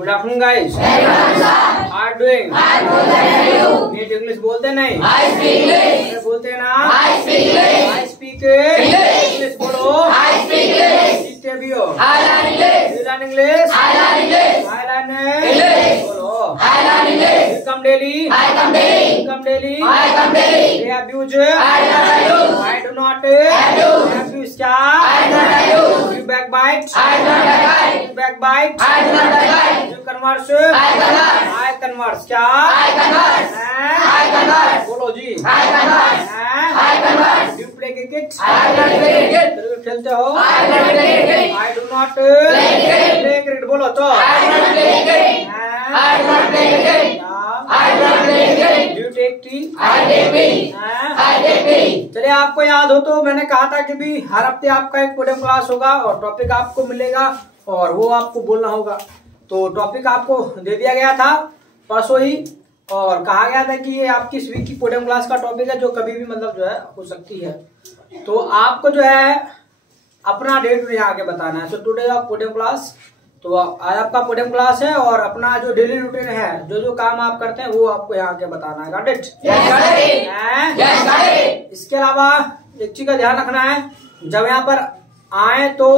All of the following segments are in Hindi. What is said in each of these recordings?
Good afternoon guys. Are doing neat English बोलते नहीं, बोलते ना। आई स्पीक इंग्लिश बोलो। सीखते भी हो। You learn English? I learn English. बोलो। You come daily? You come daily? They abuse? I do not. Abuse क्या? You backbite? You backbite? You converse? I converse क्या? बोलो जी। You play cricket? क्रिकेट खेलते हो? I do not play cricket। बोलो तो। Do you take tea? चलिए, आपको याद हो तो मैंने कहा था कि भी हर हफ्ते आपका एक पोएम क्लास होगा और टॉपिक आपको मिलेगा और वो आपको बोलना होगा। तो टॉपिक आपको दे दिया गया था परसों ही और कहा गया था कि ये आपकी इस वीक की पोएम क्लास का टॉपिक है जो कभी भी मतलब जो है हो सकती है। तो आपको जो है अपना डेट यहाँ आके बताना है। So today of poem class. तो आज आपका पोएम क्लास है और अपना जो डेली रूटीन है, जो जो काम आप करते हैं वो आपको यहाँ आके बताना है। Got it? इसके अलावा एक चीज का ध्यान रखना है, जब यहाँ पर आए तो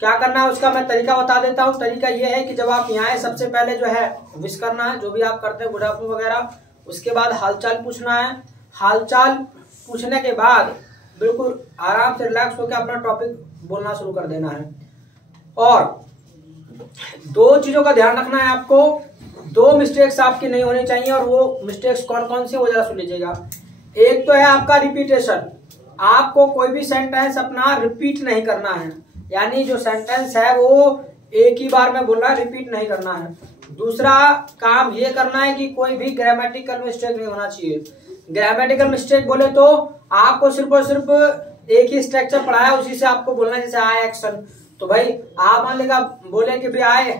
क्या करना है उसका मैं तरीका बता देता हूँ। तरीका ये है कि जब आप यहाँ आए सबसे पहले जो है विश करना है, जो भी आप करते हैं गुड आफ्टरनून वगैरह। उसके बाद हालचाल पूछना है। हालचाल पूछने के बाद बिल्कुल आराम से रिलैक्स होकर अपना टॉपिक बोलना शुरू कर देना है। और दो चीजों का ध्यान रखना है आपको, दो मिस्टेक्स आपकी नहीं होनी चाहिए और वो मिस्टेक्स कौन कौन सी वो जरा सुन लीजिएगा। एक तो है आपका रिपीटेशन। आपको कोई भी सेंटेंस अपना रिपीट नहीं करना है, यानी जो सेंटेंस है वो एक ही बार में बोलना है, रिपीट नहीं करना है। दूसरा काम ये करना है कि कोई भी ग्रामेटिकल मिस्टेक नहीं होना चाहिए। ग्रामेटिकल मिस्टेक बोले तो आपको सिर्फ और सिर्फ एक ही स्ट्रक्चर पढ़ाया उसी से आपको बोलना है, जैसे आई एक्शन। तो भाई आप मान लेगा बोले कि भाई आई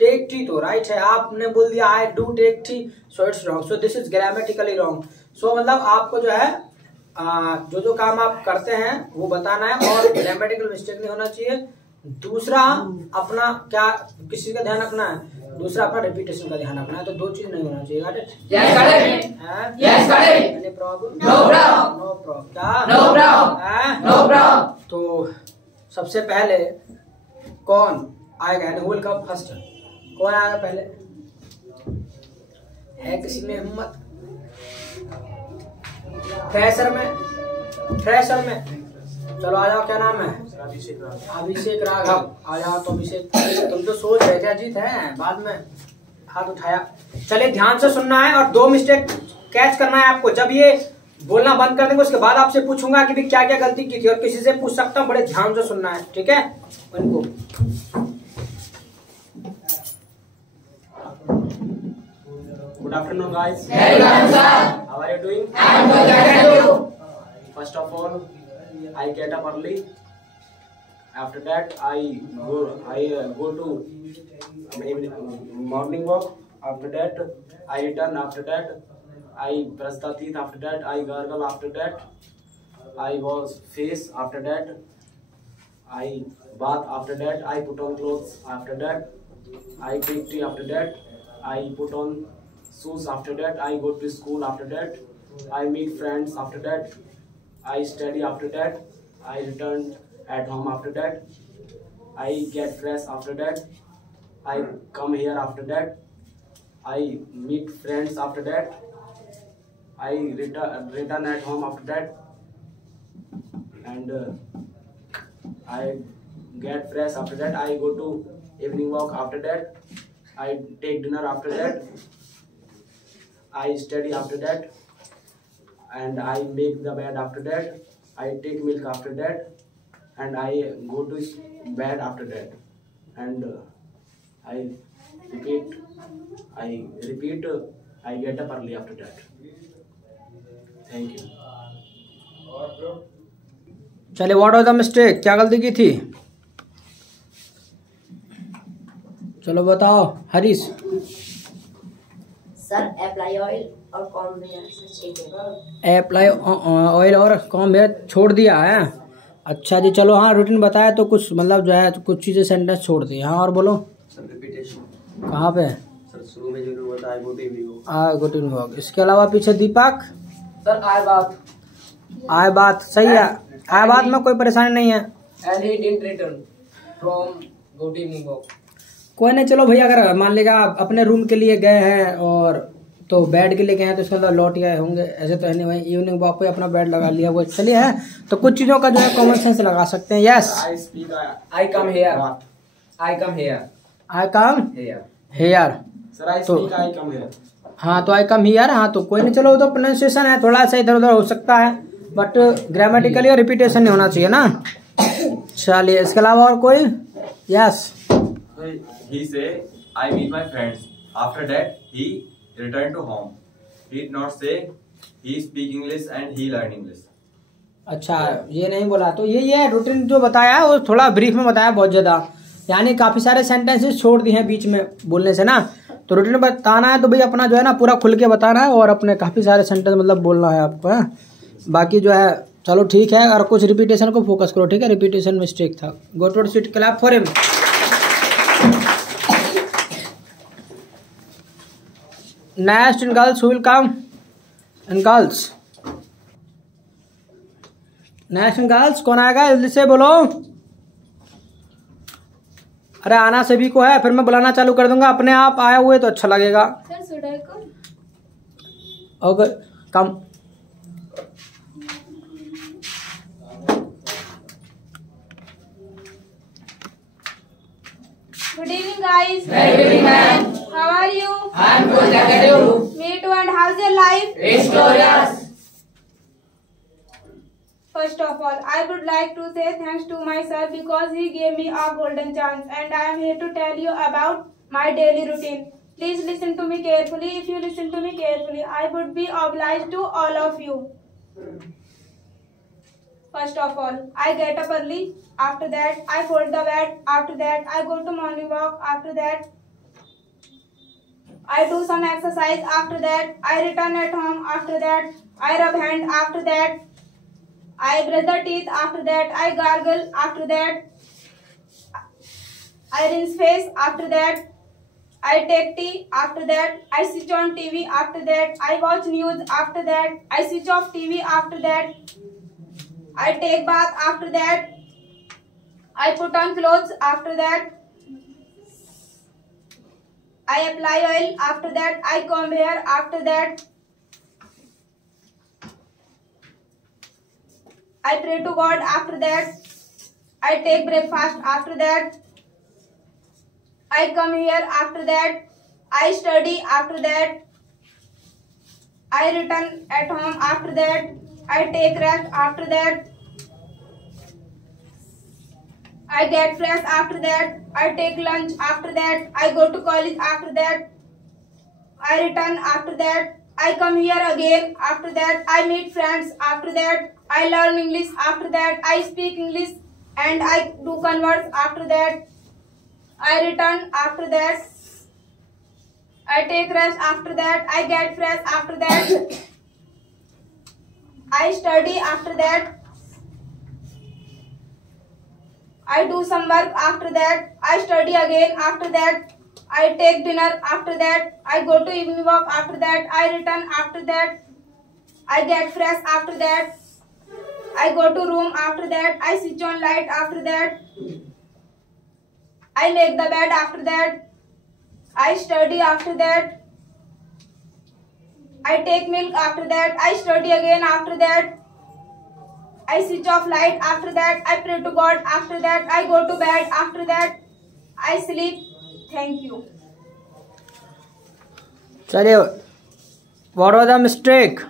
टेक टी, तो राइट है। आपने बोल दिया I do take tea, so it's wrong. So this is grammatically wrong. So मतलब आपको जो है जो जो काम आप करते हैं वो बताना है और ग्रामेटिकल मिस्टेक नहीं होना चाहिए। दूसरा अपना क्या किसी का ध्यान रखना है, दूसरा अपना रिपीटेशन का ध्यान रखना है। तो दो चीज नहीं होना चाहिए। Any problem? No problem. क्या? No problem. तो सबसे पहले कौन आएगा, यानी हु विल कम फर्स्ट? कौन आएगा पहले? है किसी में हिम्मत? फ्रेशर में चलो आ जाओ। क्या नाम है? अभिषेक राघव। आ जाओ। तो अभिषेक, तुम तो सोच रहे थे अजीत है, बाद में हाथ उठाया। चलिए ध्यान से सुनना है और दो मिस्टेक कैच करना है आपको। जब ये बोलना बंद कर देंगे उसके बाद आपसे पूछूंगा कि भी क्या क्या गलती की थी और किसी से पूछ सकता हूँ। बड़े ध्यान से सुनना है, ठीक है? इनको Good afternoon, guys. How are you doing? First of all, I get up early. After that, I go to morning walk. After that, I return. After that, I brush the teeth. After that, I gargle. After that, I wash face. After that, I bath. After that, I put on clothes. After that, I take tea. After that, I put on shoes. After that, I go to school. After that, I meet friends. After that, I study. After that, I return at home. After that, I get fresh. After that, I come here. After that, I meet friends. After that, I return at home. After that, and I get fresh. After that, I go to evening walk. After that, I take dinner. After that, I study. After that, and I make the bed. After that, I take milk. After that, and I go to bed. After that, and I repeat. I get up early. After that, thank you. चलिए, व्हाट वाज द मिस्टेक? क्या गलती की थी? चलो बताओ हरीश। सर अप्लाई ऑयल और कॉम अप्लाई ऑयल और कॉम छोड़ दिया है। अच्छा जी, चलो हाँ रूटीन बताया तो कुछ मतलब जो है कुछ चीजें सेंटेंस छोड़ दी। हाँ और बोलो। कहाँ पे? सर शुरू में जो होता है गुड इवनिंग। Good evening. इसके अलावा पीछे दीपक? सर आय बात। आय बात सही है, आय बात में कोई परेशानी नहीं है। And he didn't return from good evening walk. कोई नहीं, चलो भैया अगर मान लेगा आप अपने रूम के लिए गए हैं और तो बेड के लिए गए हैं तो इसके अंदर लौट गए होंगे, ऐसे तो है नहीं भाई। इवनिंग वॉक पे अपना बेड लगा लिया वो चलिए है, तो कुछ चीजों का जो है कॉमन सेंस लगा सकते हैं। Yes I come here. I come here. I come here. Here sir I speak I come here. हाँ तो आई कम हियर। हाँ तो कोई नहीं, चलो तो प्रोनाउंसिएशन है थोड़ा सा इधर उधर हो सकता है, बट ग्रामेटिकली और रिपीटेशन नहीं होना चाहिए ना। चलिए इसके अलावा और कोई? Yes. He say, I meet my friends. After that, he returned to home. He did not say he speak English and he learn English. अच्छा ये नहीं बोला, तो ये रूटीन जो बताया है वो थोड़ा ब्रीफ में बताया बहुत ज्यादा, यानी काफी सारे सेंटेंसेस छोड़ दिए हैं बीच में बोलने से ना। तो रूटीन बताना है तो भाई अपना जो है ना पूरा खुल के बताना है और अपने काफी सारे सेंटेंस मतलब बोलना है आपको है। बाकी जो है चलो ठीक है, और कुछ रिपीटेशन को फोकस करो, ठीक है? रिपीटेशन मिस्टेक था। Go to seat, clap for him. Next in girls, who will come in girls? Next in girls कौन आएगा? जल्दी से बोलो। अरे आना सभी को है, फिर मैं बुलाना चालू कर दूंगा, अपने आप आए हुए तो अच्छा लगेगा। Sir should I come? Okay come. Good evening, guys. Very good evening, ma'am. How are you? I am good. Thank you. Me too. And how's your life? It's glorious. First of all, I would like to say thanks to my sir because he gave me a golden chance, and I am here to tell you about my daily routine. Please listen to me carefully. If you listen to me carefully, I would be obliged to all of you. First of all, I get up early. After that, I fold the bed. After that, I go to morning walk. After that, I do some exercise. After that, I return at home. After that, I rub hand. After that, I brush the teeth. After that, I gargle. After that, I rinse face. After that, I take tea. After that, I switch on TV. After that, I watch news. After that, I switch off TV. After that, I take bath. After that, I put on clothes. After that, I apply oil. After that, I comb hair. After that, I pray to God. After that, I take breakfast. After that, I come here. After that, I study. After that, I return at home. After that, I take rest. After that, I get fresh. After that, I take lunch. After that, I go to college. After that, I return. After that, I come here again. After that, I meet friends. After that, I learn English. After that, I speak English and I do converse. After that, I return. After that, I take rest. After that, I get fresh. After that, I study. After that, I do some work. After that, I study again. After that, I take dinner. After that, I go to evening walk. After that, I return. After that, I get fresh. After that, I go to room. After that, I switch on light. After that, I make the bed. After that, I study. After that, I take milk. After that, I study again. After that, I switch off light. After that, I pray to God. After that, I go to bed. After that, I sleep. Thank you. चलिए, what was the mistake?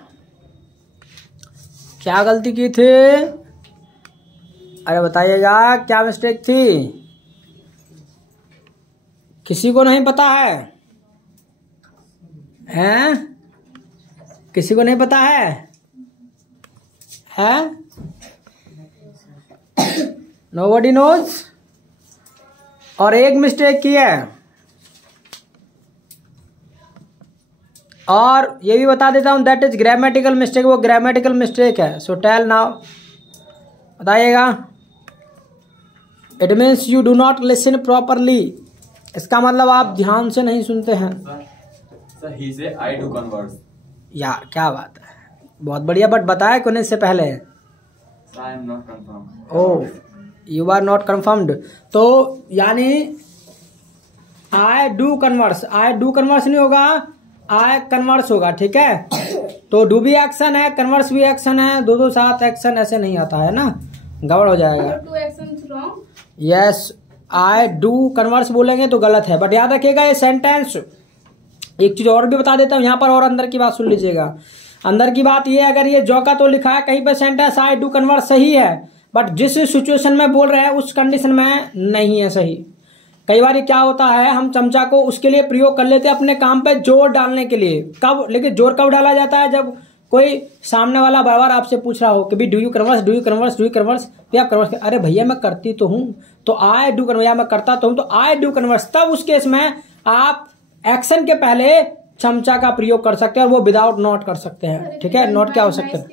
क्या गलती की थी? अरे बताइएगा क्या मिस्टेक थी? किसी को नहीं पता है? हैं? किसी को नहीं पता है? हैं? Nobody knows? और एक मिस्टेक की है, और ये भी बता देता हूं दैट इज ग्रामेटिकल मिस्टेक, वो ग्रामेटिकल मिस्टेक है। सो टेल नाउ, बताइएगा। It means you do not listen properly. इसका मतलब आप ध्यान से नहीं सुनते हैं। Sir, he say I do converse. यार क्या बात है, बहुत बढ़िया। बट बताया कौन इससे पहले? Sir, I am not confirmed. Oh, you are not confirmed. तो यानी I do converse, I do converse नहीं होगा, आई कन्वर्स होगा, ठीक है। तो डू भी एक्शन है, कन्वर्स भी एक्शन है, दो साथ एक्शन ऐसे नहीं आता है ना, गड़बड़ हो जाएगा। Two actions wrong. Yes, I do converse बोलेंगे तो गलत है। बट याद रखिएगा ये सेंटेंस, एक चीज और भी बता देता हूँ यहाँ पर, और अंदर की बात सुन लीजिएगा। अंदर की बात ये, अगर ये जॉ का तो लिखा है कहीं पे सेंटेंस आई डू कन्वर्स सही है, बट जिस सिचुएशन में बोल रहे हैं उस कंडीशन में नहीं है सही। कई बार क्या होता है, हम चमचा को उसके लिए प्रयोग कर लेते हैं अपने काम पे जोर डालने के लिए। कब, लेकिन जोर कब डाला जाता है? जब कोई सामने वाला बार बार आपसे पूछ रहा हो कि भी do you converse, do you converse, do you converse, या कन्वर्स। अरे भैया मैं करती तो हूं, तो आई डू कन्वर्स, या मैं करता तो हूं, तो आई डू कन्वर्स। तब उस केस में आप एक्शन के पहले चमचा का प्रयोग कर सकते हैं, और वो विदाउट नॉट कर सकते हैं, ठीक है। नॉट क्या हो सकता है?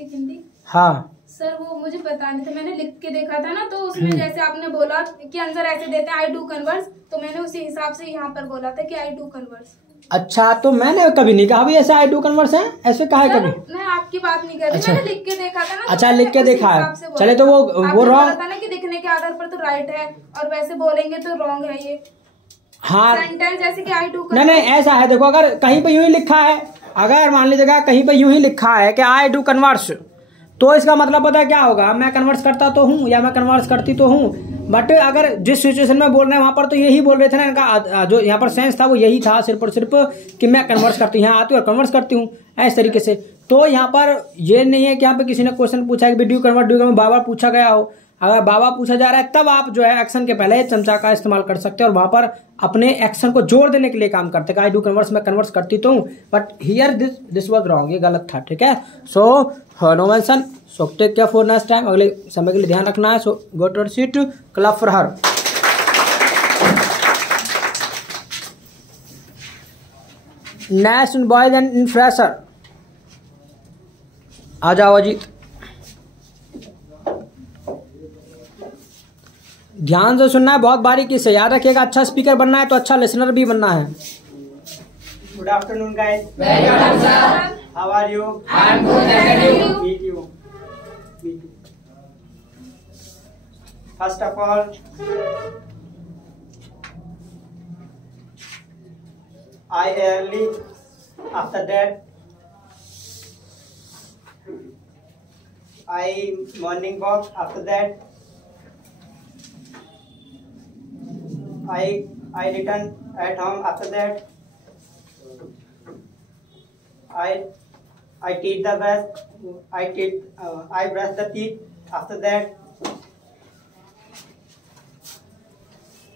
हाँ सर वो मुझे पता नहीं था, मैंने लिख के देखा था ना, तो उसमें जैसे आपने बोला कि आंसर ऐसे देते हैं आई डू कन्वर्स, तो मैंने उसी हिसाब से यहाँ पर बोला था कि आई डू कन्वर्स। अच्छा, तो मैंने कभी नहीं कहा भी ऐसे आई डू कन्वर्स है, ऐसे कहा है कभी? मैं आपकी बात नहीं कर रही, अच्छा। मैंने लिख के देखा था ना। अच्छा, लिख के देखा है, चले तो वो रॉन्ग था ना कि दिखने के आधार पर तो राइट है, और वैसे बोलेंगे तो रॉन्ग है ये। हाँ, सेंटेंस जैसे कि आई डू, नहीं ऐसा है, देखो अगर कहीं पे यूं ही लिखा है, अगर मान लीजिएगा कहीं पे यूं ही लिखा है कि आई डू कन्वर्स, तो इसका मतलब पता है क्या होगा? मैं कन्वर्स करता तो हूं, या मैं कन्वर्स करती तो हूं। बट अगर जिस सिचुएशन में बोल रहे हैं वहां पर तो यही बोल रहे थे ना, इनका जो यहाँ पर सेंस था वो यही था, सिर्फ और सिर्फ कि मैं कन्वर्स करती हूँ, यहाँ आती हूँ और कन्वर्स करती हूँ, इस तरीके से। तो यहाँ पर ये नहीं है कि यहाँ पे किसी ने क्वेश्चन पूछा है कि डू कन्वर्ट, डू कन्वर्ट बार बार पूछा गया हो। अगर बाबा पूछा जा रहा है तब आप जो है एक्शन के पहले चमचा का इस्तेमाल कर सकते हैं, और वहां पर अपने एक्शन को जोड़ देने के लिए काम करते हैं। आई डू कन्वर्स, मैं कन्वर्स करती तो हूँ, but here this was wrong, ये गलत था, ठीक है। So no mention, so take care for next time, अगले समय के लिए ध्यान रखना है। So go to seat, clap for her. Next boys and fresher, आ जाओ अजीत। ध्यान से सुनना है, बहुत बारीकी से, याद रखिएगा। अच्छा स्पीकर बनना है तो अच्छा लिसनर भी बनना है। Good afternoon, guys. Very good afternoon, sir. How are you? I am good, thank you. Meet you. Meet you. First of all, I early. After that, I morning walk. After that, I return at home. After that, I teeth the brush. I brush the teeth. After that,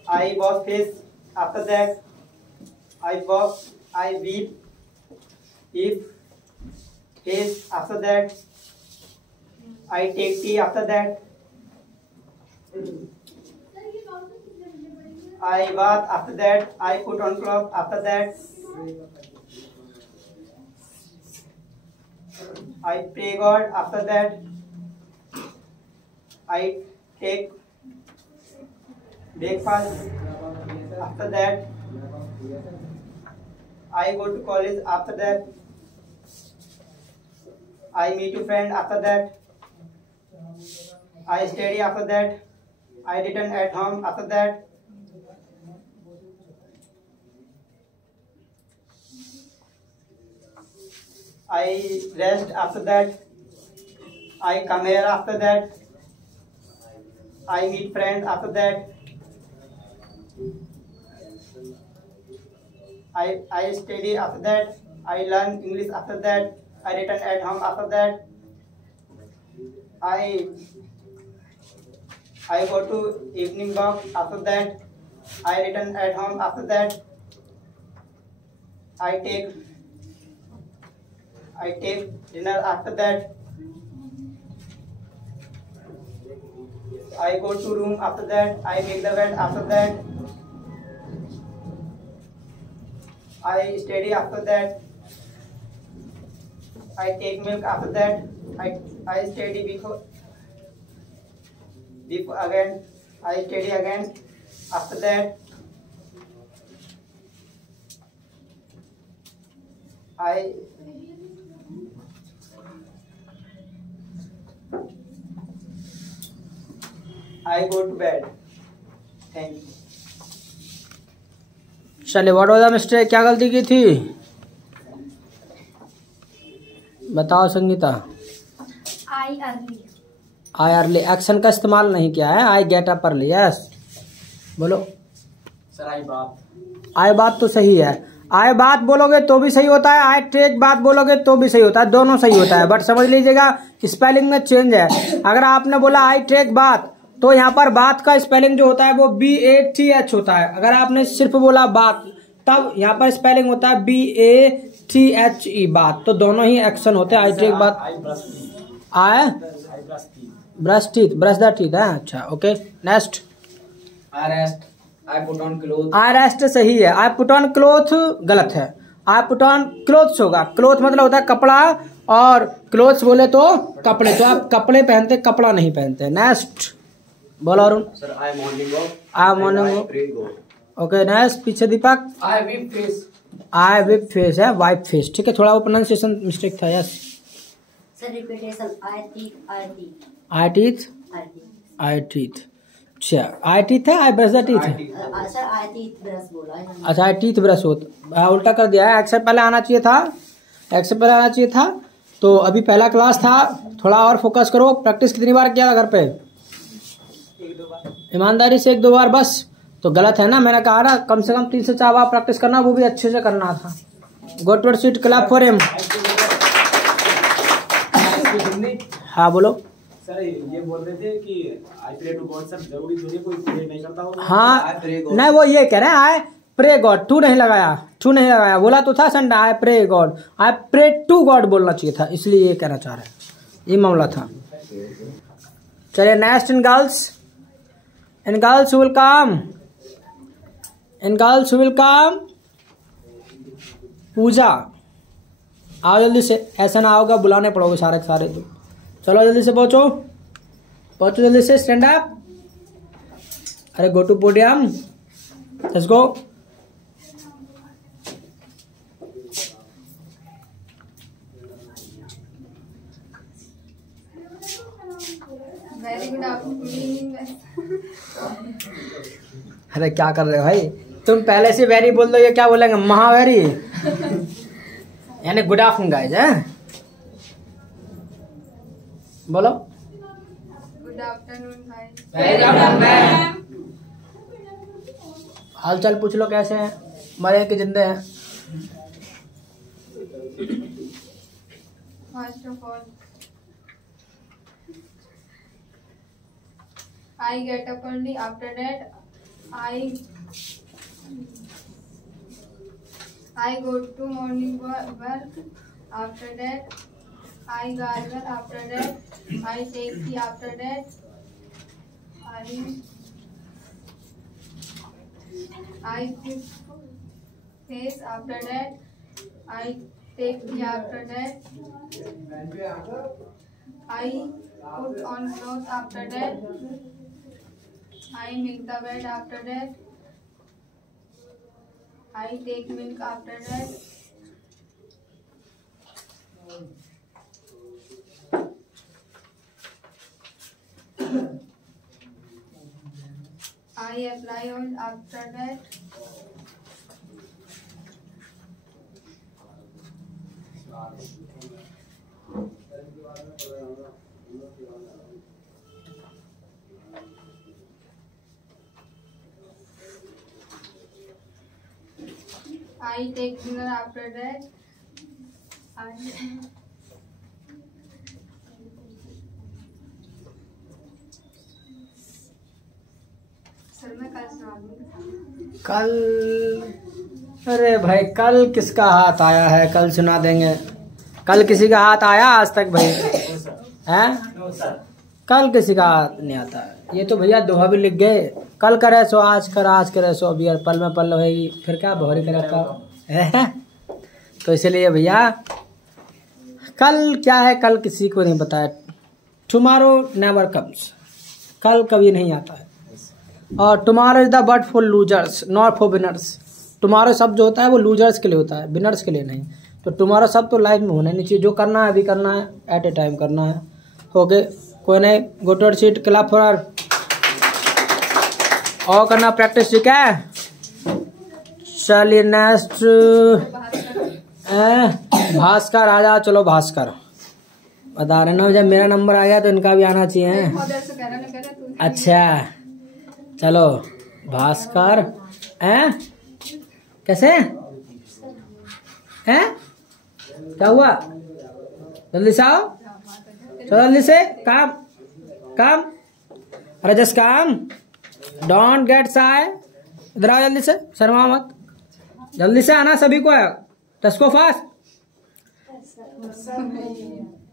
I wash face. After that, I weep face. After that, I take tea. After that, I bath. After that, I put on clothes. After that, I pray God. After that, I take breakfast. After that, I go to college. After that, I meet a friend. After that, I study. After that, I return at home. After that, I rest. After that, I come here. After that, I meet friends. After that, I study. After that, I learn English. After that, I return at home. After that, I go to evening walk. After that, I return at home. After that, I take dinner. After that, I go to room. After that, I make the bed. After that, I study. After that, I take milk. After that, I study before again. I study again. After that, I go to bed. Thank you. चलिए, व्हाट वाज द मिस्टेक, क्या गलती की थी बताओ Sangeeta. I early. I early, action का इस्तेमाल नहीं किया है। I get up early, yes बोलो। सर आई बात। आई बात तो सही है, आई बात बोलोगे तो भी सही होता है, आई टेक बात बोलोगे तो भी सही होता है, दोनों सही होता है। बट समझ लीजिएगा स्पेलिंग में चेंज है। अगर आपने बोला आई टेक बात तो यहाँ पर बात का स्पेलिंग जो होता है वो BATH होता है। अगर आपने सिर्फ बोला बात तब यहाँ पर स्पेलिंग होता है BATHE बात। तो दोनों ही एक्शन होते हैं। I take bath, I brush teeth, brush the teeth है। अच्छा okay, next. I rest, I put on cloth. I rest सही है, आई पुट ऑन क्लोथ गलत है। आई पुट ऑन क्लोथ्स होगा। क्लोथ मतलब होता है कपड़ा, और क्लोथ्स बोले तो कपड़े। तो आप कपड़े पहनते, कपड़ा नहीं पहनते। नेक्स्ट बोलो Arun. Sir I morning walk. I morning walk, okay next. पीछे दीपक। आई विप फेस। आई विप फेस है, वाइप फेस। ठीक है, थोड़ा वो प्रोनाउंसिएशन मिस्टेक था। Yes Sir, repetition. I teeth. I teeth. I teeth, I teeth. I teeth. अच्छा, आई टीथ है, आई ब्रश द टीथ है। Sir, I teeth brush बोला है। अच्छा, आई टीथ ब्रश होता, उल्टा कर दिया है। एक से पहले आना चाहिए था, एक से पहले आना चाहिए था। तो अभी पहला क्लास था, थोड़ा और फोकस करो। प्रैक्टिस कितनी बार किया घर पे? 1-2 बार। ईमानदारी से 1-2 बार बस। तो गलत है ना, मैंने कहा ना कम से कम 3 से 4 बार प्रैक्टिस करना, वो भी अच्छे से करना था। Good to seat, clap for him. हाँ बोलो। सर ये बोल रहे थे कि I pray to God. Sir जरूरी थोड़ी कोई प्रे नहीं करता होगा। हाँ नहीं, वो ये कह रहे हैं आई प्रे गॉड। टू नहीं लगाया, टू नहीं लगाया। बोला तो था Sunday I pray God, I pray to God बोलना चाहिए था, इसलिए ये कहना चाह रहे हैं। ये मामला था। चलिए next. In girls, in girls will come, in girls will come Pooja. आओ जल्दी से, ऐसा ना होगा बुलाने पड़ोगे सारे के सारे। तो चलो जल्दी से पहुंचो, पहुंचो जल्दी से। स्टैंड अप, अरे go to podium, let's go. Very good afternoon. अरे क्या कर रहे हो भाई, तुम पहले से वेरी बोल दो, ये क्या बोलेंगे महावेरी। यानी गुड आफ्टरनून गाइस है, बोलो। गुड आफ्टरनून भाई। हाल चाल पूछ लो, कैसे हैं, मरे के जिंदे हैं। First of all I get up early. After that I go to morning work. After that I gargle. After that I take tea. After that I put face. After that I take tea. After that I put on clothes. After that I make the bed. After that I take milk. After that I apply oil. After that I take dinner. After that sir मैं कल सुना दूंगी। कल, अरे भाई कल किसका हाथ आया है, कल सुना देंगे। कल किसी का हाथ आया आज तक भाई हैं? कल किसी का हाथ नहीं आता। ये तो भैया दोहा भी लिख गए, कल करे सो आज कर, आज करे सो अभी, पल में पल होएगी, फिर क्या भौरी करता है। तो इसलिए भैया कल क्या है, कल किसी को नहीं पता है। टुमारो नेवर कम्स, कल कभी नहीं आता है। और tomorrow is the word for losers not for winners. Tomorrow शब्द जो होता है वो लूजर्स के लिए होता है, विनर्स के लिए नहीं। तो तुम्हारा सब तो लाइफ में होना नहीं चाहिए। जो करना है अभी करना है, एट ए टाइम करना है। ओके, कोई नहीं, go to seat, clap for our. और करना प्रैक्टिस, ठीक है। चलिए नेक्स्ट भास्कर आ जाओ। चलो भास्कर, बता रहे ना, जब मेरा नंबर आ गया तो इनका भी आना चाहिए। अच्छा चलो भास्कर, कैसे हैं, क्या हुआ? जल्दी से आओ, चलो जल्दी से, काम काम, अरे जस्ट काम, डोंट गेट शाय। इधर आओ जल्दी से, शर्मा मत, जल्दी से आना सभी को है। टस्को फास्ट,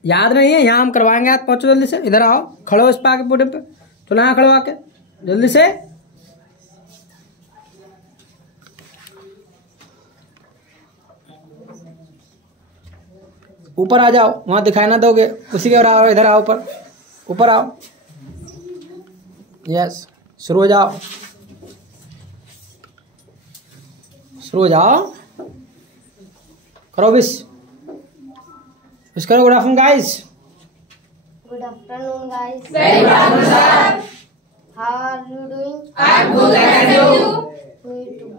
याद नहीं है, यहाँ हम करवाएंगे। आप पहुंचो जल्दी से, इधर आओ, खड़ो इस पे आके पोडियम पे, चलो यहाँ खड़ो आके जल्दी से। ऊपर आ जाओ, वहां दिखाई ना दोगे, उसी के इधर आओ, ऊपर ऊपर आओ। यस, शुरू हो जाओ, शुरू हो जाओ, करो विश करो। Good afternoon guys. Good afternoon, guys. Very good afternoon, sir. How are you doing? I'm good, and you? Me too.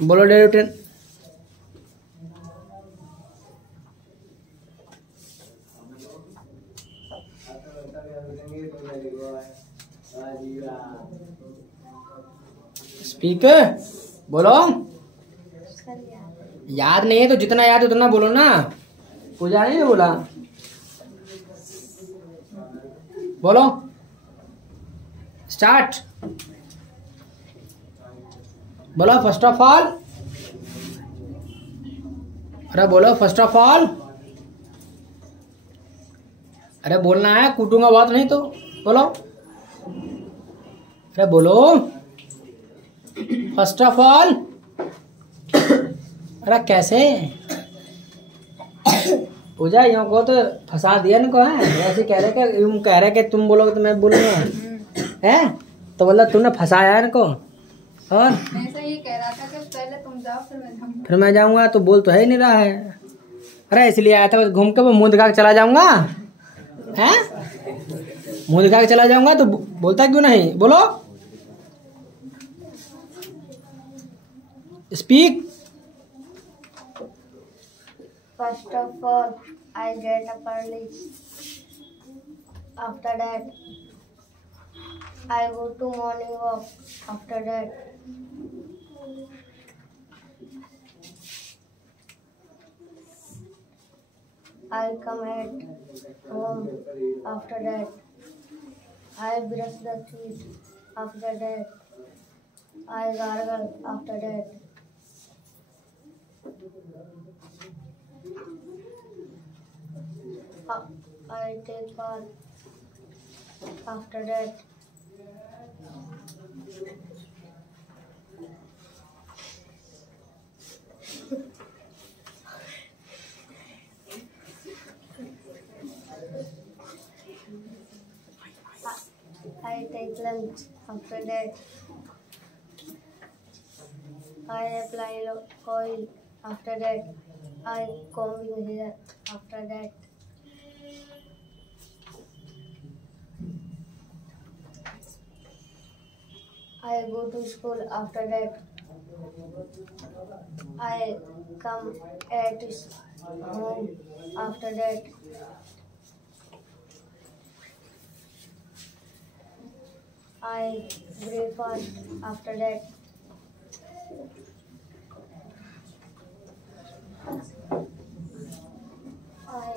बोलो डेली रूटीन। स्पीकर बोलो। याद नहीं है तो जितना याद उतना बोलो ना। पूजा नहीं बोला, बोलो स्टार्ट। बोलो फर्स्ट ऑफ ऑल, अरे बोलो फर्स्ट ऑफ ऑल, अरे बोलना है, कूटूंगा बात नहीं तो बोलो। अरे बोलो फर्स्ट ऑफ ऑल। अरे कैसे पूजा, यूं को तो फंसा दिया इनको है। ऐसे कह रहे कि यूं कह रहे कि तुम बोलोगे तो मैं बोलूंगा, है तो बोला तुमने फंसाया इनको। और ऐसा ही कह रहा था कि पहले तुम जाओ फिर मैं जाऊंगा, तो बोल तो है ही नहीं रहा है। अरे इसलिए आया था, घूम के वो मुंह दिखा के चला जाऊंगा, है मुंह दिखा के चला जाऊंगा तो बोलता क्यों नहीं? बोलो speak. First of all, I get up early. After that, I go to morning walk. After that, I come at home. After that, I brush the teeth. After that, I gargle. After that, I take bath. After that, I take lunch. After that, I apply oil. After that, I comb hair. After that, I go to school. After that, I come at home. After that, I breakfast. After that, I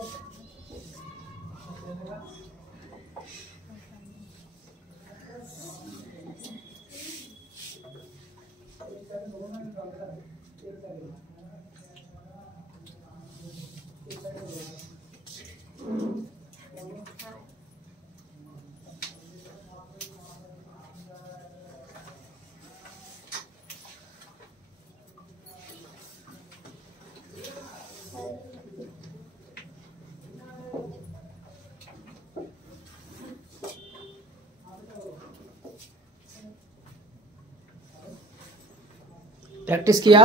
practice किया।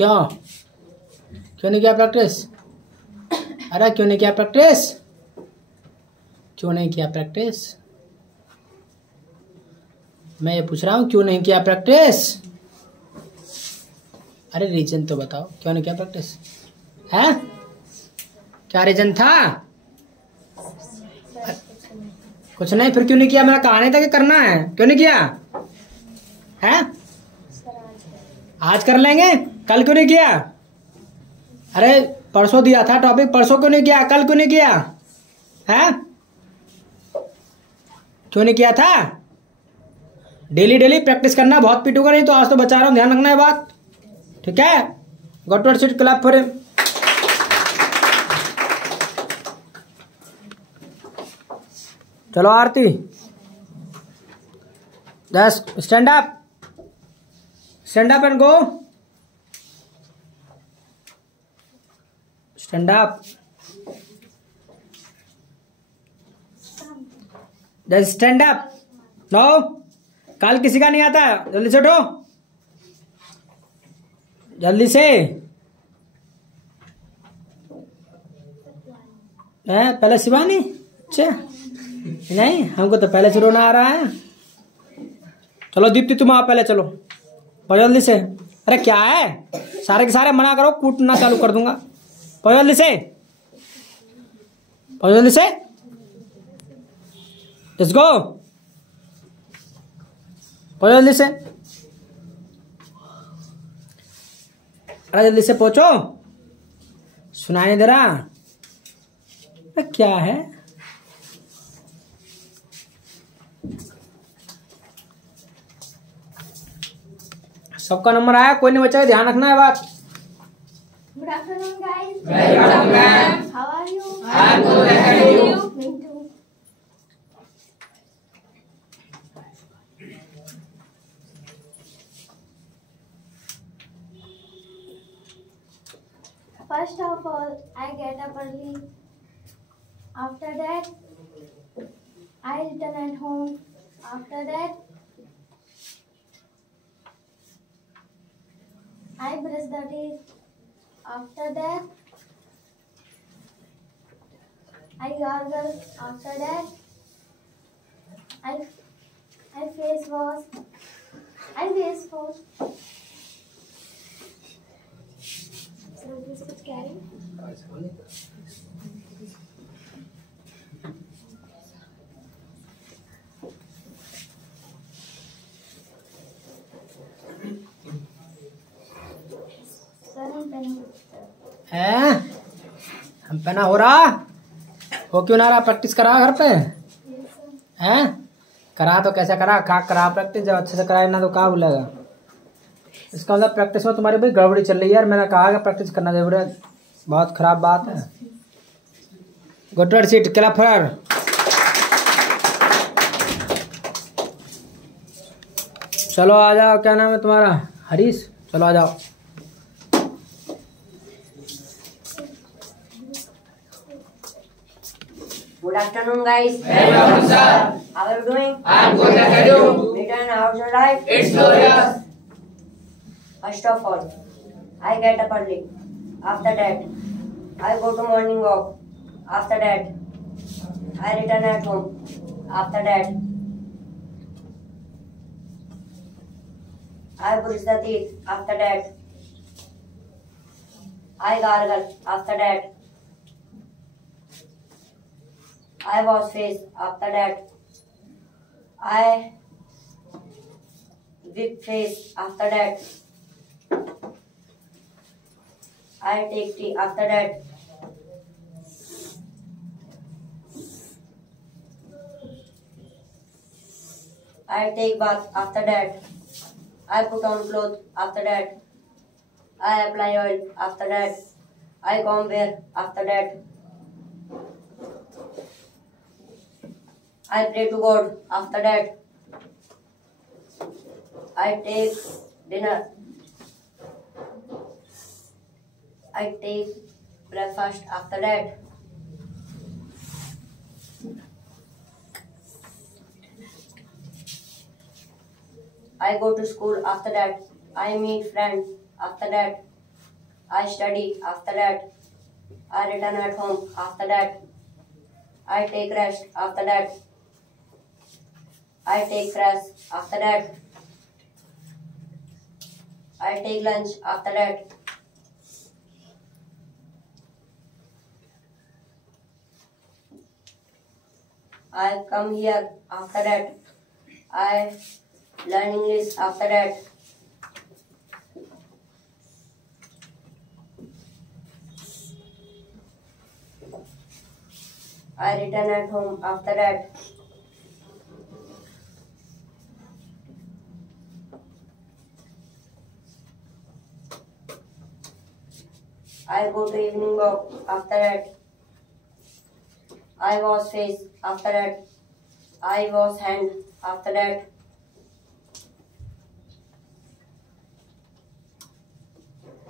क्यों क्यों नहीं किया प्रैक्टिस? अरे क्यों नहीं किया प्रैक्टिस? क्यों नहीं किया प्रैक्टिस? मैं ये पूछ रहा हूँ क्यों नहीं किया प्रैक्टिस? अरे रीजन तो बताओ, क्यों नहीं किया प्रैक्टिस? है क्या रीजन था? कुछ नहीं, फिर क्यों नहीं किया? मैंने कहा नहीं था कि करना है, क्यों नहीं किया है? आज कर लेंगे, कल क्यों नहीं किया? अरे परसों दिया था टॉपिक, परसों क्यों नहीं किया? कल क्यों नहीं किया है? क्यों नहीं किया था? डेली डेली प्रैक्टिस करना, बहुत पीटूंगा नहीं तो। आज तो बचा रहा हूं, ध्यान रखना है बात, ठीक है? Got to seat, clap for him. चलो Aarti, just stand up, stand up and go, stand up, just stand up. No, कल किसी का नहीं आता, जल्दी से उठो, जल्दी से। पहले शिवानी, अच्छा नहीं, हमको तो पहले से रोना आ रहा है। चलो दीप्ति तुम आओ पहले, चलो पढ़ो जल्दी से। अरे क्या है, सारे के सारे मना करो, कूटना चालू कर दूंगा। पढ़ो जल्दी से, पढ़ो जल्दी से, लेट्स गो, पढ़ो जल्दी से। अरे जल्दी से पहुंचो, सुनाई नहीं दे रहा। अरे क्या है, सबका नंबर आया, कोई नहीं बचा, ध्यान रखना है बात। Good afternoon, guys. Very welcome, ma'am. How are you? I'm good, and you? Me too. First of all, I get up early. After that, I return at home. After that, I brush the teeth. After that, I gargle. After that, I face wash. I face wash. So this is carry. Sir, I'm penning. है हम पहना हो रहा हो, क्यों ना रहा? प्रैक्टिस करा घर पे हैं? करा तो कैसे करा, कहाँ करा प्रैक्टिस? जब अच्छे से कराए ना तो कहाँ भूलेगा। इसका मतलब प्रैक्टिस में तुम्हारी भाई गड़बड़ी चल रही है यार। मैंने कहा कि प्रैक्टिस करना जरूरी है, बहुत खराब बात है। Good to seat, clap for. चलो आ जाओ, क्या नाम है तुम्हारा? हरीश, चलो आ जाओ। Good afternoon, guys. Very welcome, sir. How are you doing? I'm good, and you? Return, how's your life? It's glorious. First of all, I get up early. After that, I go to morning walk. After that, I return at home. After that, I brush the teeth. After that, I gargle. After that, I wash face. After that, I wipe face. After that, I take tea. After that, I take bath. After that, I put on clothes. After that, I apply oil. After that, I comb hair. After that, I pray to God. After that, I take dinner. I take breakfast. After that, I go to school. After that, I meet friends. After that, I study. After that, I return at home. After that, I take rest. After that, I take fresh. After that, I take lunch. After that, I come here. After that, I learn English. After that, I return at home. After that, I go to evening walk. After that, I wash face. After that, I wash hand. After that,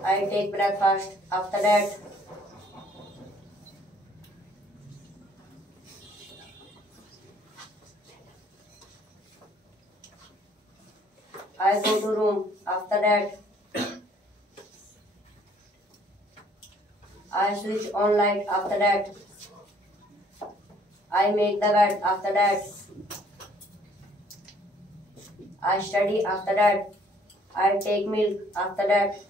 I take breakfast. After that, I go to room. After that, I switch on light. After that, I make the bed. After that, I study. After that, I take milk. After that,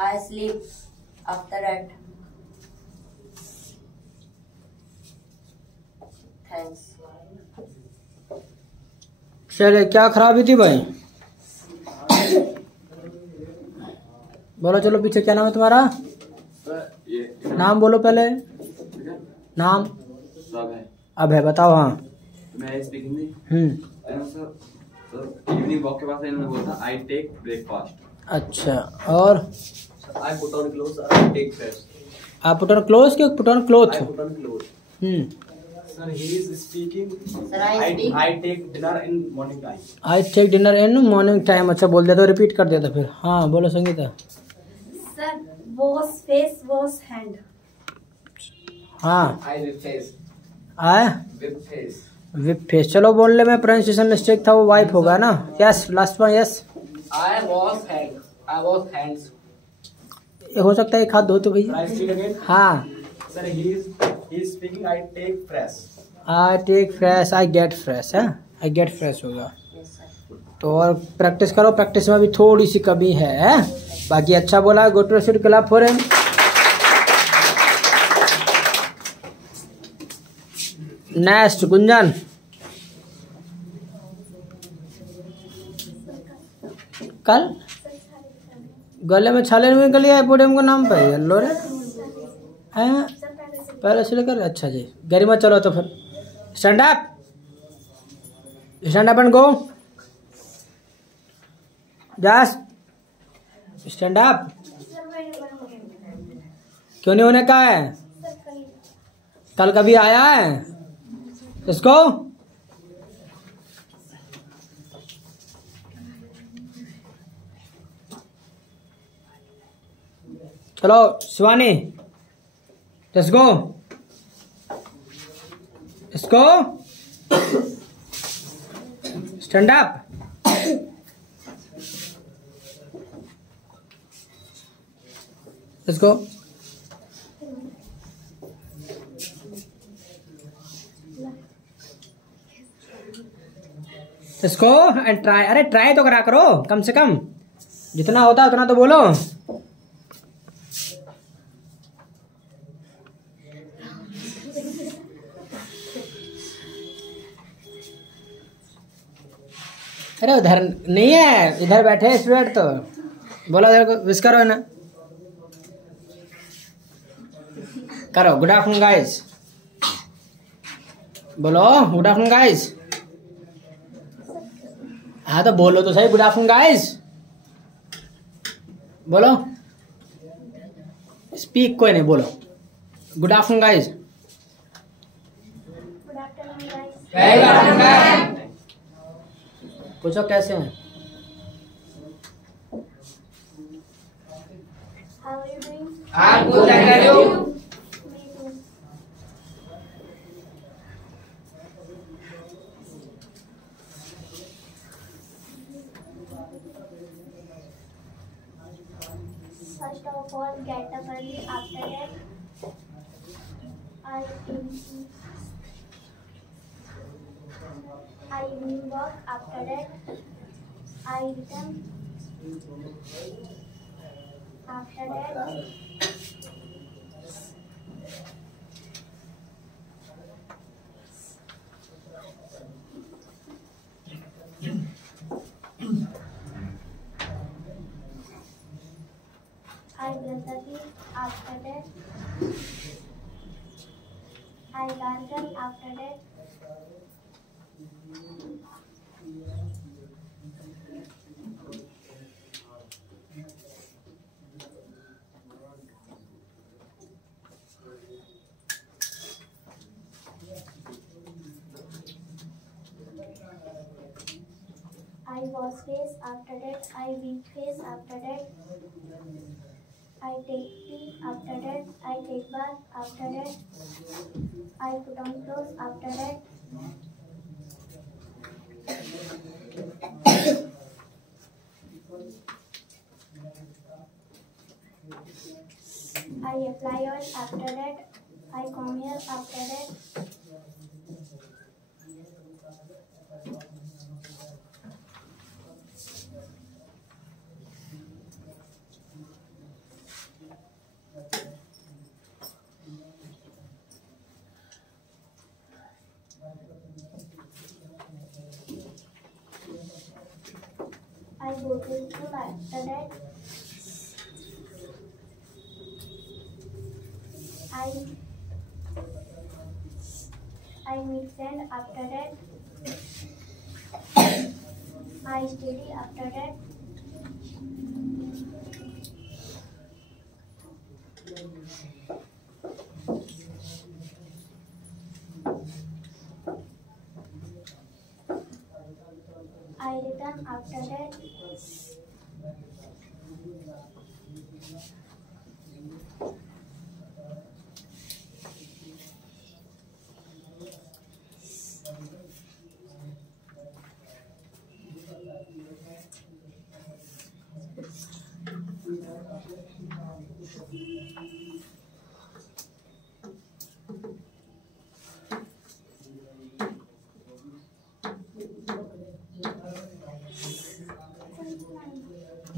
I sleep. After that, thanks. चलिए, क्या खराबी थी भाई? बोलो, चलो पीछे। क्या नाम है तुम्हारा? नाम बोलो पहले। नाम? अब है, बताओ। हाँ, मैं स्पीकिंग नहीं। हम्म। इवनिंग वॉक के बाद इन्होंने बोला आई टेक ब्रेकफास्ट। अच्छा, और I put on clothes. I take rest. आप पुट ऑन क्लोथ के put on cloth? I put on clothes. Sir, he is speaking. Sir, I speak. I take dinner in morning time. I take dinner in morning time. अच्छा, बोल देता, रिपीट कर देता फिर। हाँ, बोलो Sangeeta. Sir, wash face, wash hand. हाँ, I with face. आए With face. Whip face. चलो बोलने में प्रोनाउंसिएशन मिस्टेक था, वो वाइप होगा ना। Yes, last one. Yes, I wash hand. I wash hands. ये हो सकता है एक हाथ धो तो भाई। Can I speak again? हाँ, Sir, he is speaking. I take fresh. I take fresh, I get fresh है, आई गेट फ्रेश होगा। तो और प्रैक्टिस करो, प्रैक्टिस में अभी थोड़ी सी कमी है। बाकी अच्छा बोला। Go to seat, clap for him. Next, Gunjan. कल गले में छाले में निकल गया पोडियम का नाम पे लो रे हैं, पहले से लेकर। अच्छा जी, गरिमा। चलो तो फिर stand up, stand up and go. Just stand up. क्यों नहीं होने का है? कल कभी आया है इसको? चलो शिवानी, लेट्स गो। इसको स्टैंड अप। Let's go. इसको एंड ट्राई। अरे ट्राई तो करा करो, कम से कम जितना होता है उतना तो बोलो। अरे उधर नहीं है, इधर बैठे स्टूडेंट। तो बोलो इधर को विश करो ना। करो गुड आफ्टरनून गाइस। बोलो गुड आफ्टरनून गाइस। हाँ तो बोलो तो सही, गुड आफ्टरनून गाइस बोलो। स्पीक कोई नहीं, बोलो good afternoon guys. Good afternoon. पूछो कैसे हैं? I'm good, thank you. Me too. First of all, get up early. After that, I evening walk. After that, I return. After that, I brush the teeth. After that, I gargle. After that, I wash face. After that, I beat face. After that, I take tea. After that, I take bath. After that, I put on clothes. After that, I apply oil. After that, I comb hair. After that, I go to school. After that, I meet friend. After that, I study. After that, I return. After that,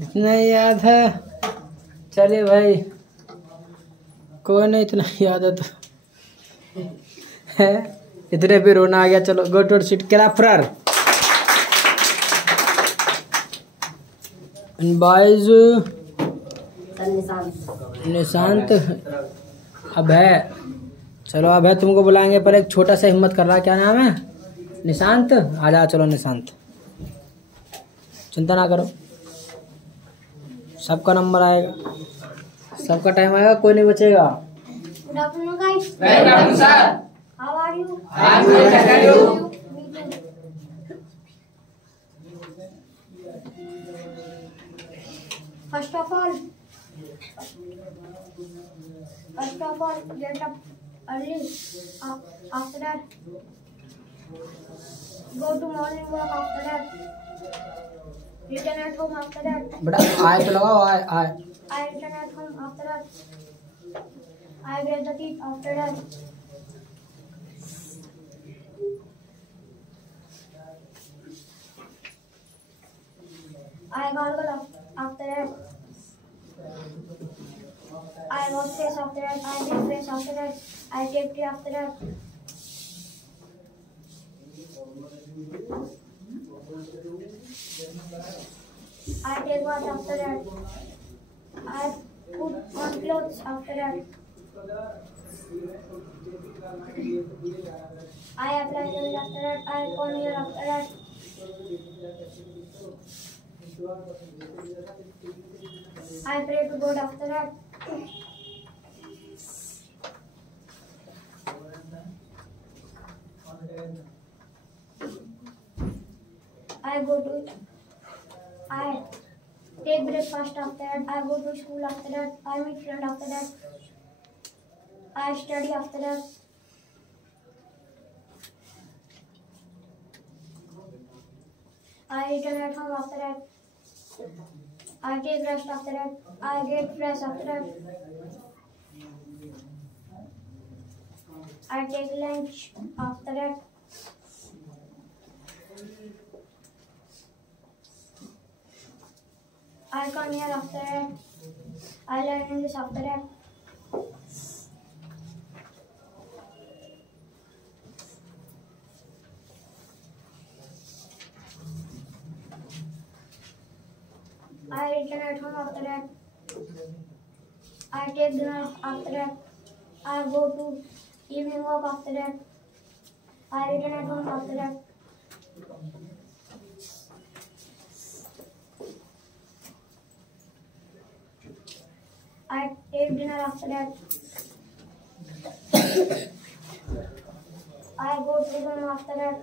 इतना याद है। चलिए भाई, कोई नहीं, इतना याद है तो है। इतने भी रोना आ गया। चलो go to seat clapper boys. Nishant, Abhay. चलो अभय तुमको बुलाएंगे, पर एक छोटा सा हिम्मत कर रहा है। क्या नाम है? निशांत। आ जाओ। चलो निशांत, चिंता ना करो, सबका नंबर आएगा, सबका टाइम आएगा, कोई नहीं बचेगा। good afternoon, guys. Very good afternoon, sir. How are you? I'm good, thank you. Me too. First of all, get up early. After that, go to morning walk. After that, return at home. After that, बेटा आए तो लगाओ। आए आए। I return at home. After that, I brush the teeth. After that, I gargle. After that, I wash face. After that, I bathe face. After that, I take tea. After that, I take bath. After that, I put on clothes. After that, I apply oil. After that, I comb hair. After that, I pray to God. After that, I go to I take breakfast. After that, I go to school. After that, I meet friend. After that, I study. After that, I return at home. After that, I take rest. After that, I get fresh. After that, I take lunch. After that, I come here. After that, I learn English. After that, I return at home. After that, I take dinner. After that, I go to evening walk. After that, I return at home. After that, I take dinner. After that, I go to room. After that,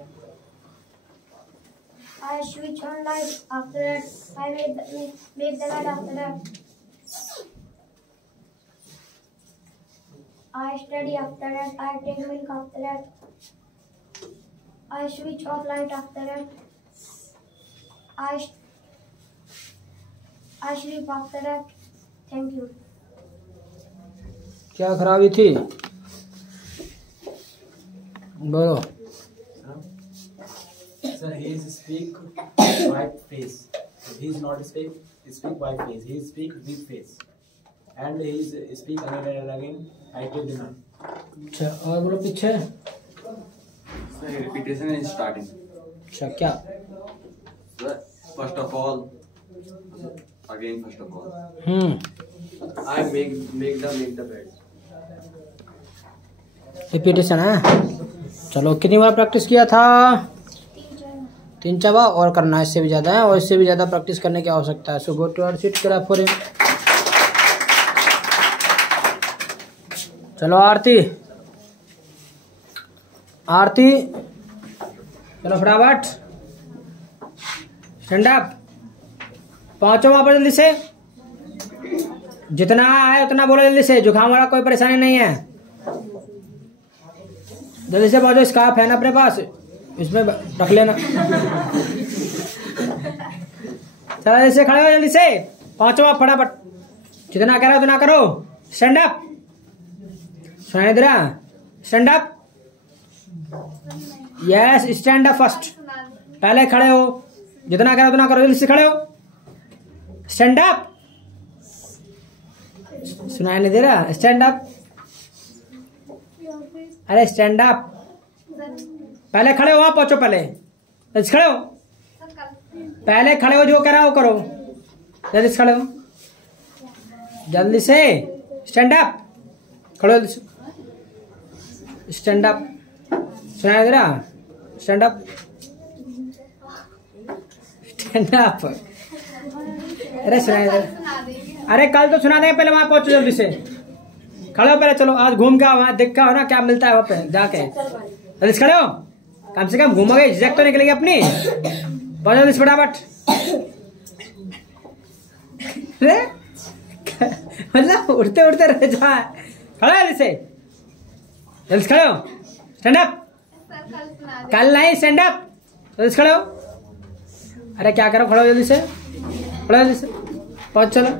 I switch on light. After that, I make the light. After that, I study. After that, I take milk. After that, I switch off light. After that, I sleep. After that, thank you. क्या खराबी थी बोलो। Sir, he is speak white face. He is not speak white face. He speak big face. And he is speak again. I take dinner. अच्छा और बोलो पीछे। Sir, repetition is starting. अच्छा क्या? Sir, first of all, again first of all. I make the bed. Repetition है। चलो कितनी बार प्रैक्टिस किया था? 3-4 बार और करना है, इससे भी ज़्यादा है, और इससे भी ज़्यादा प्रैक्टिस करने की आवश्यकता है। So go to seat clap for him. चलो आरती चलो फटाफट स्टैंड अप, पहुंचो वहां पर जल्दी से, जितना है उतना बोलो जल्दी से। जुकाम वाला कोई परेशानी नहीं है, जल्दी से पहुंचो। स्कार्फ है ना अपने पास, इसमें रख लेना। चलो जल्दी से खड़े हो, जल्दी से पहुंचो आप फटाफट, जितना कह रहे हो उतना करो। स्टैंड अप, सुनाई दे रहा? Stand up, yes stand up first, पहले खड़े हो, जितना कह रहे हो उतना करो, जल्दी से खड़े हो। स्टैंड अप, सुनाई नहीं दे रहा? स्टैंड अप, अरे स्टैंड अप, पहले खड़े हो, वहां पहुंचो, पहले खड़े हो, पहले खड़े हो, जो कह रहा हो करो, जल्दी से खड़े हो, जल्दी से स्टैंड अप, खड़े हो, जल्दी से स्टैंड अप, सुनाई दे रहा? स्टैंड अप, स्टैंड अप, अरे सुनाई दे, अरे कल तो सुना देंगे, पहले वहां पहुंचो, जल्दी से खड़े हो पहले। चलो आज घूम के आओ, वहां देख के आओ ना क्या मिलता है वहां पे जाके, जल्दी से खड़े हो, कम से कम घूमोगे, झिझक तो निकलेगी अपनी। पहुंचो जल्दी से फटाफट, मतलब उठते उठते रह जाए। खड़े जल्दी से, जल्दी से खड़े हो, स्टैंड अप, कल नहीं स्टैंड अप, जल्दी से खड़े हो। अरे क्या करो, खड़े हो जल्दी से, खड़े हो जल्दी से, पहुंच चलो।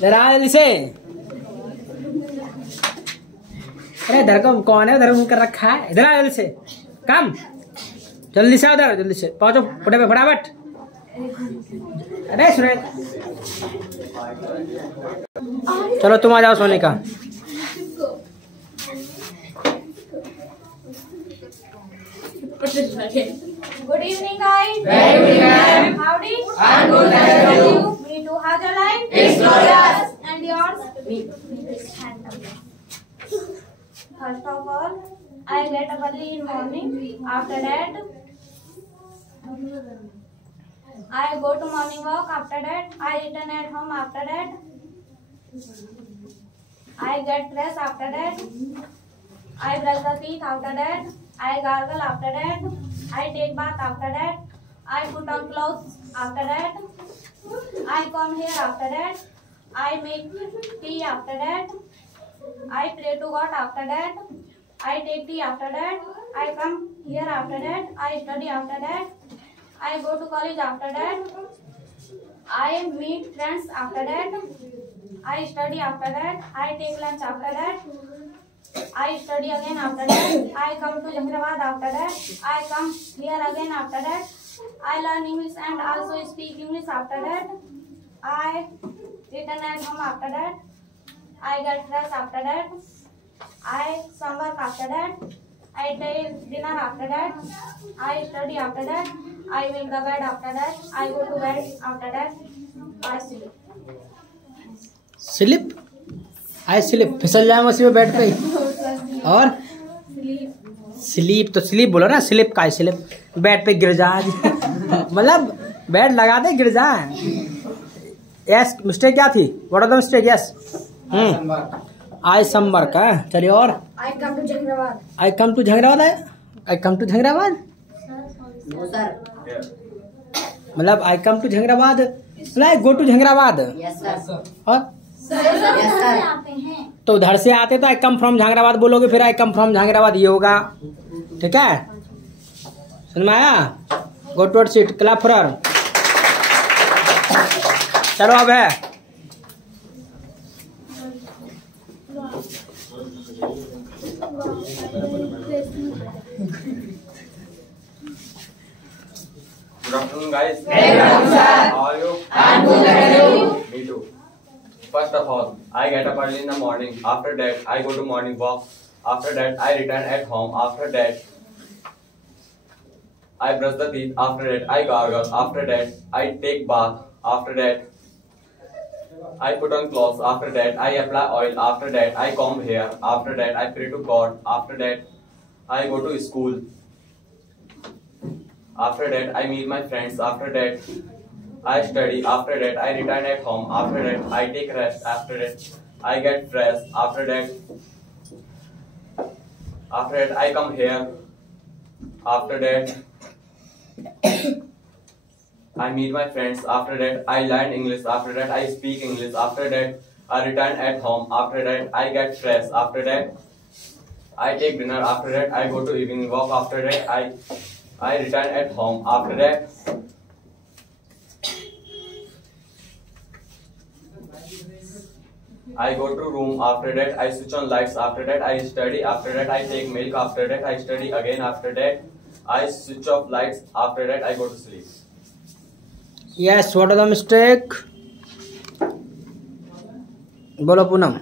जरा जल्दी से, अरे इधर को कौन है, उधर कर रखा है, इधर आ जल्दी से, कम जल्दी से, उधर जल्दी से पहुंचो, फटे पे फटाफट। अरे सुने, चलो तुम आ जाओ Sonika. Good evening, guys. Very good, ma'am. Howdy. I'm good, thank you. Me too. How's your life? It's glorious. And yours? First of all, I get up early in morning. After that, I go to morning walk. After that, I return at home. After that, I get dressed. After that, I brush the teeth. After that, I gargle after that. I take bath after that. I put on clothes after that. I come here after that. I make tea after that. I pray to God after that. I take tea after that. I come here after that. I study after that. I go to college after that. I meet friends after that. I study after that. I take lunch after that. I study again after that. I come to Jahirabad after that. I come here again after that. I learn English and also speak English after that. I return at home after that. I get dressed after that. I some work after that. I take dinner after that. I study after that. I make the bed after that. I go to bed after that. I sleep. Slip I slip फिसल जाए उसी में बेड पे और स्लीप तो स्लीप बोलो ना स्लिप का स्लिप बेड पे गिर जाए मतलब बेड लगा दे गिर जाए यस मिस्टेक क्या थी what are the mistake yes I some work का चलिए और I come to Jahirabad. I come to Jhangrabad है आई कम टू झंगराबाद मतलब आई कम टू झंगराबाद मतलब आई गो टू झंगराबाद और आते हैं. तो उधर से आते तो आई कम फ्रॉम झांगराबाद बोलोगे फिर आई कम फ्रॉम झांगराबाद ये होगा ठीक है समझ में आया go to seat clap for her चलो अब है Good afternoon, guys. Good afternoon, sir. How are you? I'm good. How are you? Me too. First of all, I get up early in the morning. After that, I go to morning walk. After that, I return at home. After that, I brush the teeth. After that, I gargle. After that, I take bath. After that, I put on clothes. After that, I apply oil. After that, I comb hair. After that, I pray to God. After that, I go to school. After that, I meet my friends. After that, I study. After that, I return at home. After that, I take rest. After that, I get fresh. After that, I come here. After that, I meet my friends. After that, I learn English. After that, I speak English. After that, I return at home. After that, I get fresh. After that, I take dinner. After that, I go to evening walk. After that, I return at home. After that, I go to room. After that, I switch on lights. After that, I study. After that, I take milk. After that, I study again. After that, I switch off lights. After that, I go to sleep. Yes, what are the mistake? बोलो Poonam.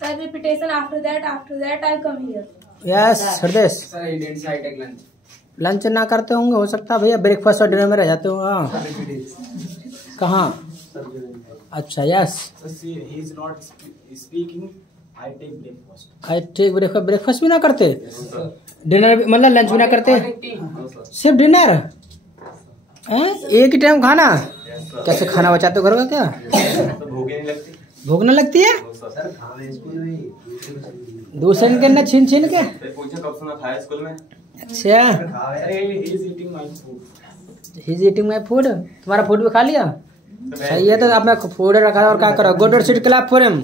Sir, repetition after that I come here. Yes, हृदय. Sir, I didn't say I take lunch. Lunch ना करते होंगे हो सकता है भैया ब्रेकफास्ट और डिनर में रह जाते हो हाँ कहाँ अच्छा yes So see, he is not speaking. I take breakfast. I take breakfast भी ना करते डिनर भी मतलब लंच भी ना करते सिर्फ डिनर एक ही टाइम खाना कैसे खाना बचाते हो घर का क्या तो भूख ही नहीं लगती. भूख न लगती है Sir, खाना स्कूल में दूसरे के ना छीन छीन के फिर पूछे कब से ना खाया स्कूल में. अच्छा Really, he is eating my food. He is eating my food तुम्हारा फूड भी खा लिया सही है तो आपने फूड रखा और क्या करो go to seat clap for him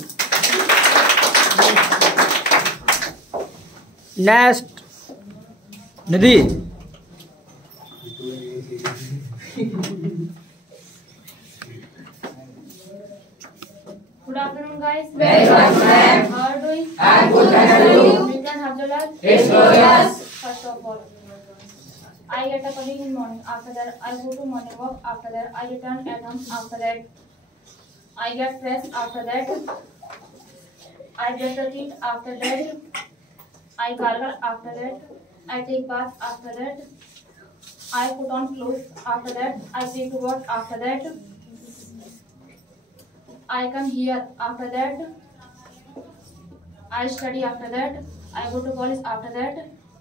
next Nidhi Good afternoon, guys. Very good, ma'am. How are you doing? I'm good. How are you? Children, have your lunch? Yes, yes. First of all, I get up early in morning. After that, I go to morning walk. After that, I return at home. After that, I get fresh. After that, I brush the teeth. After that, I gargle. After that, I take bath. After that, I put on clothes. After that, I pray to God. After that, I come here. After that, I study. After that, I go to college. After that,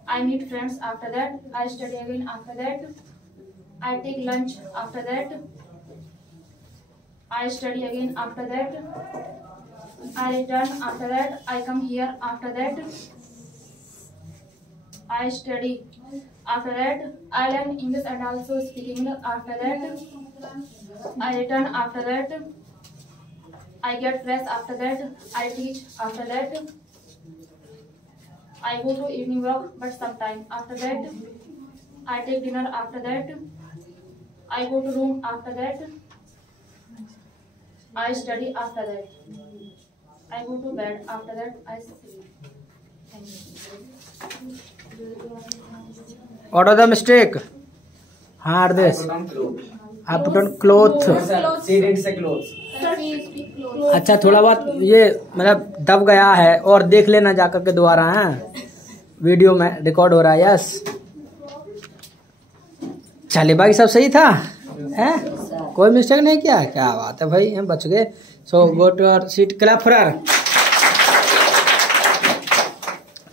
I meet friends. After that, I study again. After that, I take lunch. After that, I study again. After that, I return. After that, I come here. After that, I study. After that, I learn English and also speak English. After that, I return. After that, I get dressed. After that, I teach. After that, I go to evening walk, but sometime. After that, I take dinner. After that, I go to room. After that, I study. After that, I go to bed. After that, I sleep. Thank you. What are the mistake? हाँ आरदेश I put on cloth. She didn't say clothes. अच्छा थोड़ा बहुत ये मतलब दब गया है और देख लेना जाकर के दोबारा है वीडियो में रिकॉर्ड हो रहा है। यस चलिए बाकी सब सही था है कोई मिस्टेक नहीं किया क्या बात है भाई हम बच गए। So go to your seat clap for her.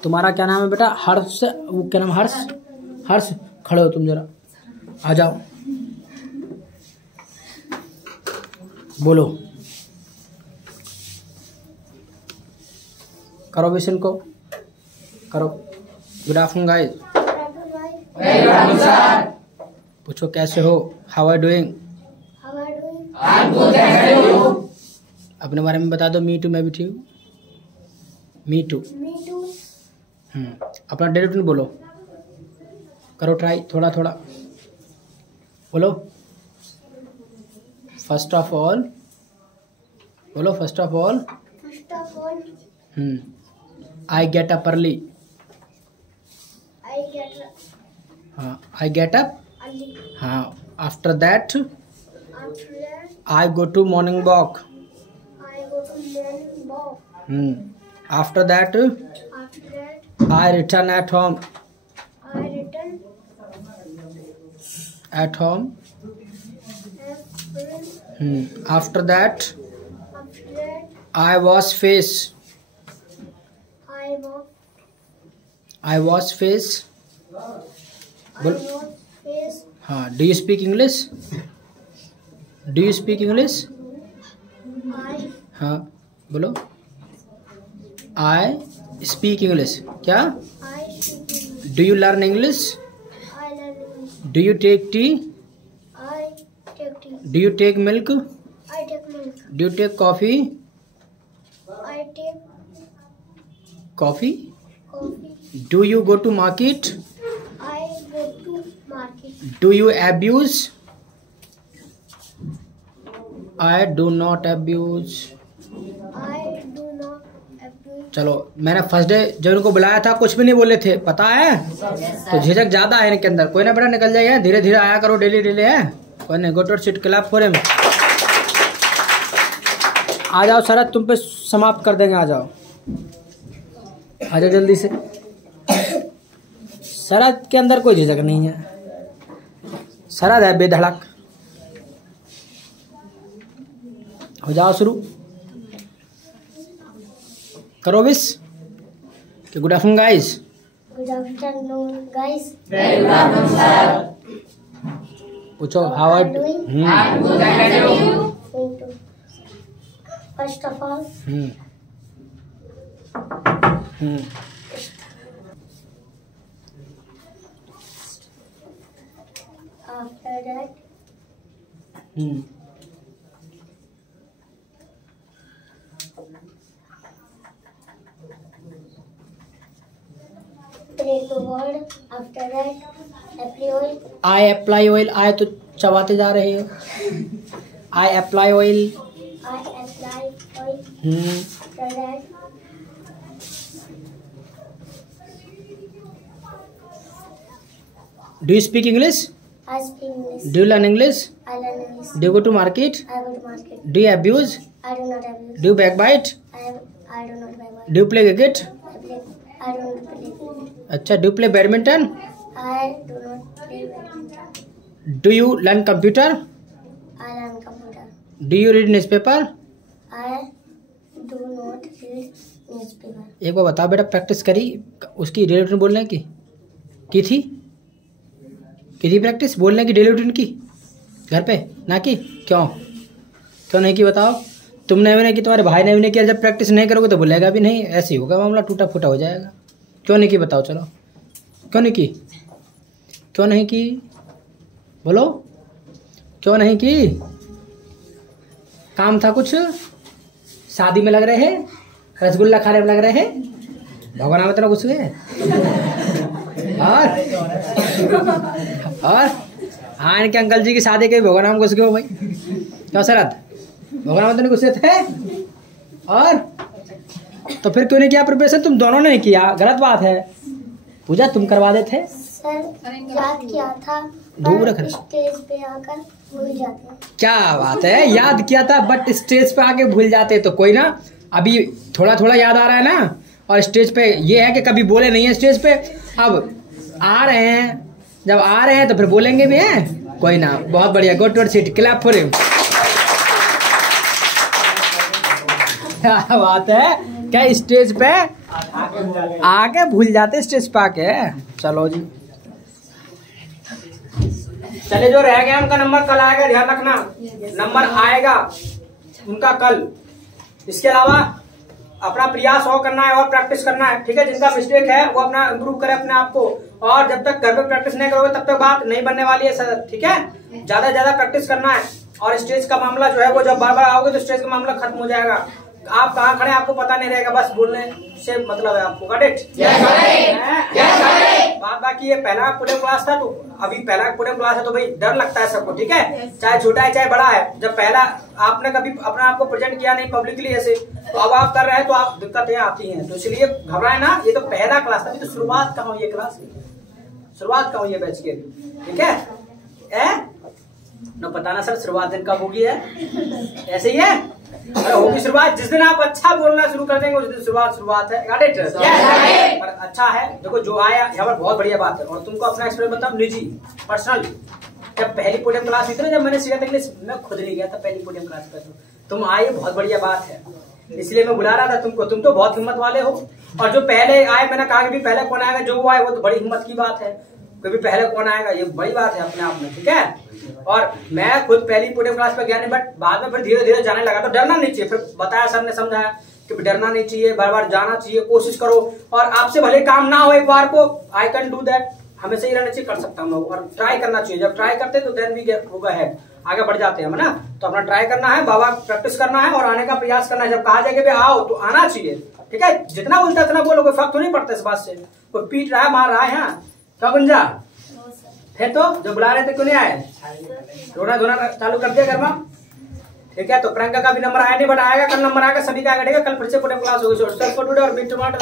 तुम्हारा क्या नाम है बेटा? हर्ष। वो क्या नाम? हर्ष। हर्ष खड़े हो तुम जरा आ जाओ बोलो करो विशन को करो। Good afternoon guys. पूछो कैसे हो? How are doing? अपने बारे में बता दो। मी टू मैं भी ठीक हूँ। Me too. अपना डेली रूटीन बोलो करो ट्राई थोड़ा थोड़ा बोलो। फर्स्ट ऑफ ऑल बोलो। First of all I get up early. हाँ आई गेट अप। हाँ after that I go to morning walk. After that I return at home. At home. After that, I wash face. I wash face. हाँ. Do you speak English? Do you speak English? हाँ बोलो। I speak English. क्या? Do you learn English? Do you take tea? Do you take milk? Do you take coffee? Coffee? Do you go to market? Do you abuse? I do not abuse. चलो मैंने फर्स्ट डे जब इनको बुलाया था कुछ भी नहीं बोले थे पता है तो झिझक ज्यादा है इनके अंदर। कोई ना बेटा निकल जाइए धीरे धीरे आया करो डेली डेली है कोई नहीं। Go to seat clap for him. आ जाओ शरद तुम पे समाप्त कर देंगे। आ जाओ आ जाओ जल्दी से। शरद के अंदर कोई झिझक नहीं है। शरद है बेधड़क। हो जाओ शुरू करो विश कि good afternoon guys. Good afternoon, guys. Very good afternoon, sir. पूछो how are doing? I'm good, and you? Me too. First of all, after that, pray the word. After that, apply oil. I apply oil. आए तो चबाते जा रहे हो। I apply oil. I apply oil. After that, do you speak English? I speak English. Do you learn English? I learn English. Do you go to market? I go to market. Do you abuse? I do not abuse. Do you backbite? I do not buy one. Do you play cricket? I don't play cricket. अच्छा do you play badminton? I do not play badminton. Do you learn computer? I learn computer. Do you read newspaper? I do not read newspaper. एक बार बताओ बेटा प्रैक्टिस करी उसकी डेली रूटीन बोलने की थी प्रैक्टिस बोलने की डेली रूटीन की घर पे ना की क्यों नहीं की बताओ। तुमने भी नहीं की तुम्हारे भाई ने भी नहीं किया। जब प्रैक्टिस नहीं करोगे तो बोलेगा भी नहीं। ऐसे ही होगा मामला टूटा फूटा हो जाएगा। क्यों नहीं की बताओ चलो। क्यों नहीं की? क्यों नहीं की? बोलो, क्यों नहीं की? काम था कुछ? शादी में लग रहे हैं, रसगुल्ला खाने में लग रहे हैं, भगवान में तो घुस गए। और हाँ, इनके अंकल जी की शादी के भगवान में घुस गए हो भाई। क्यों शरद, भगवान में तो नहीं घुसे थे? और तो फिर क्यों नहीं किया प्रिपरेशन? तुम दोनों ने नहीं किया, गलत बात है। पूजा तुम करवा देते? सर याद किया था, दूर रखना। स्टेज पे आकर भूल जाते हैं। क्या बात है, याद किया था बट स्टेज पे आके भूल जाते। तो कोई ना, अभी थोड़ा थोड़ा याद आ रहा है ना, और स्टेज पे ये है कि कभी बोले नहीं है स्टेज पे, अब आ रहे हैं, जब आ रहे हैं तो फिर बोलेंगे भी हैं। कोई ना, बहुत बढ़िया, good to seat, clap for him. क्या बात है, क्या स्टेज पे आके भूल जाते, स्टेज पे आके। चलो जी, चले, जो रह गया उनका नंबर कल आएगा, ध्यान रखना, नंबर आएगा उनका कल। इसके अलावा अपना प्रयास और करना है और प्रैक्टिस करना है, ठीक है। जिनका मिस्टेक है वो अपना इम्प्रूव करे अपने आप को, और जब तक घर पे प्रैक्टिस नहीं करोगे तब तक बात नहीं बनने वाली है सर, ठीक है। ज्यादा से ज्यादा प्रैक्टिस करना है, और स्टेज का मामला जो है वो जब बार बार आओगे तो स्टेज का मामला खत्म हो जाएगा। आप कहाँ खड़े आपको पता नहीं रहेगा, बस बोलने से मतलब है आपको। Got it? बात बाकी ये पहला पोडियम क्लास था, तो अभी पहला पोडियम क्लास है तो भाई डर लगता है सबको, ठीक है, चाहे छोटा है चाहे बड़ा है। जब पहला आपने कभी अपने आप को प्रेजेंट किया नहीं पब्लिकली ऐसे, तो अब आप कर रहे हैं तो आप दिक्कतें आती हैं, तो इसलिए घबराए ना। ये तो पहला क्लास था, तो शुरुआत का हुई ये क्लास, शुरुआत का हुई ये बैच के, ठीक है। न पता ना सर शुरुआत दिन कब होगी है, ऐसे ही है। अरे होगी शुरुआत जिस दिन आप अच्छा बोलना शुरू कर देंगे, उस दिन शुरुआत है। Got it? पर अच्छा है, देखो जो आया यहाँ पर बहुत बढ़िया बात है। और तुमको अपना एक्सपीरियंस बताओ, निजी पर्सनल, जब पहली पोडियम क्लास हुई थी ना, जब मैंने सीखा था इंग्लिश, मैं खुद नहीं गया था पहली पोडियम क्लास पर, तुम आए, बहुत बढ़िया बात है, इसलिए मैं बुला रहा था तुमको। तुम तो बहुत हिम्मत वाले हो, और जो पहले आए, मैंने कहा कि भी पहले कौन आएगा, जो वो आए वो तो बड़ी हिम्मत की बात है, कभी पहले कौन आएगा, ये बड़ी बात है अपने आप में, ठीक है। और मैं खुद पहली पोडियम क्लास पे गया नहीं, बट बाद में फिर धीरे धीरे जाने लगा। तो डरना नहीं चाहिए, फिर बताया सर ने, समझाया कि डरना नहीं चाहिए, बार बार जाना चाहिए, कोशिश करो, और आपसे भले काम ना हो एक बार को, आई कैन डू दैट, हमेशा ही रहना चाहिए, कर सकता हूँ, और ट्राई करना चाहिए। जब ट्राई करते तो देन वी गो अहेड, आगे बढ़ जाते हैं ना। तो अपना ट्राई करना है, बाबा प्रैक्टिस करना है, और आने का प्रयास करना है। जब कहा जाएगा आओ तो आना चाहिए, ठीक है। जितना बोलता है उतना बोलो, कोई फर्क तो नहीं पड़ता इस बात से। कोई पीट रहा है, मार रहा है, यहाँ क्या गुंजा फिर तो जो बुला रहे थे क्यों नहीं आए? रोना धोना चालू कर दिया घर में, ठीक है। तो प्रियंका का भी नंबर आया नहीं, बट आएगा कल, नंबर आएगा, सभी का आएगा। कल फिर से पोडियम क्लास होगी। और मीट टमाटर